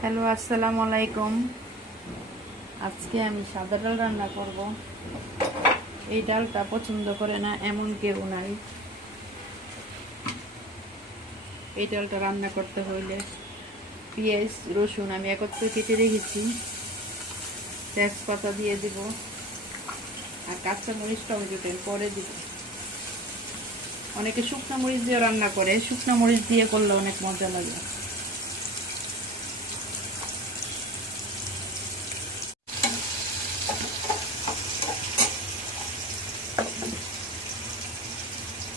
Hello, আসসালামু আলাইকুম। আজকে আমি সাদা ডাল রান্না করব। এই ডালটা পছন্দ করে না এমন কেউ নাই। এই ডালটা রান্না করতে হইলে পেঁয়াজ রসুন আমি একত্রে কেটে রেখেছি, তেজপাতা দিয়ে দিব, আর কাঁচা মরিচ টমেটো পরে দিব। অনেকে শুকনো মরিচ দিয়ে রান্না করে, শুকনো মরিচ দিয়ে করলে অনেক মজা লাগে।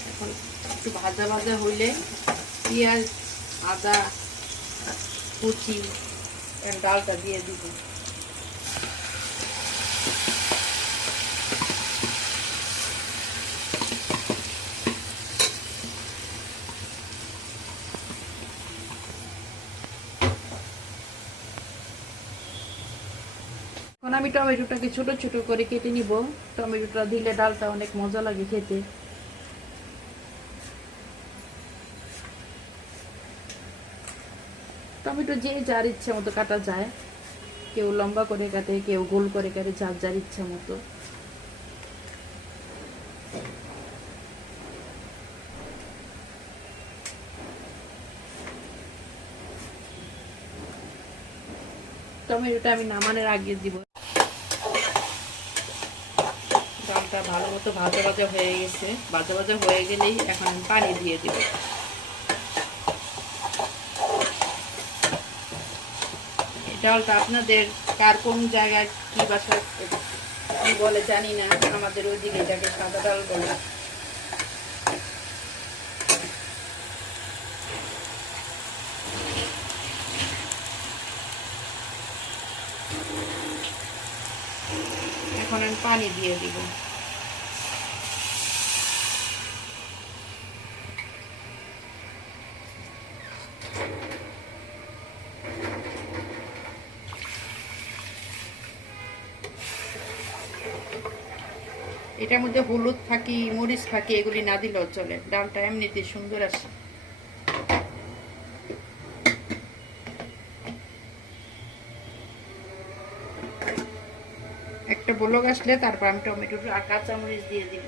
এখন একটু ভাজা ভাজা হইলে পেঁয়াজ আদা কুচি ডালটা দিয়ে দিব। এখন আমি টমেটোটাকে ছোট ছোট করে কেটে নিব। টমেটোটা দিলে ডালটা অনেক মজা লাগে খেতে। টমেটো যে যার ইচ্ছা মতো কাটা যায়, কেউ লম্বা করে কাটে, কেউ গোল করে কাটে, যার যার ইচ্ছা মতো। টমেটোটা আমি নামানোর আগে দিব। ডালটা ভালো মতো ভাজা ভাজা হয়ে গেছে। ভাজা ভাজা হয়ে গেলেই এখন আমি পানি দিয়ে দিব। ডালটা আপনাদের কার কোন জায়গায় কি বাসায় কি বলে জানি না, আমাদের ওইদিকে এটাকে সাদা ডাল বলে। এখন আমি পানি দিয়ে দিব। এটার মধ্যে হলুদ থাকি মরিচ থাকি এগুলি না দিলেও চলে, ডালটা এমনিতে সুন্দর আসে। একটা বলক আসলে তারপর আমি টমেটো আর কাঁচামরিচ দিয়ে দিব।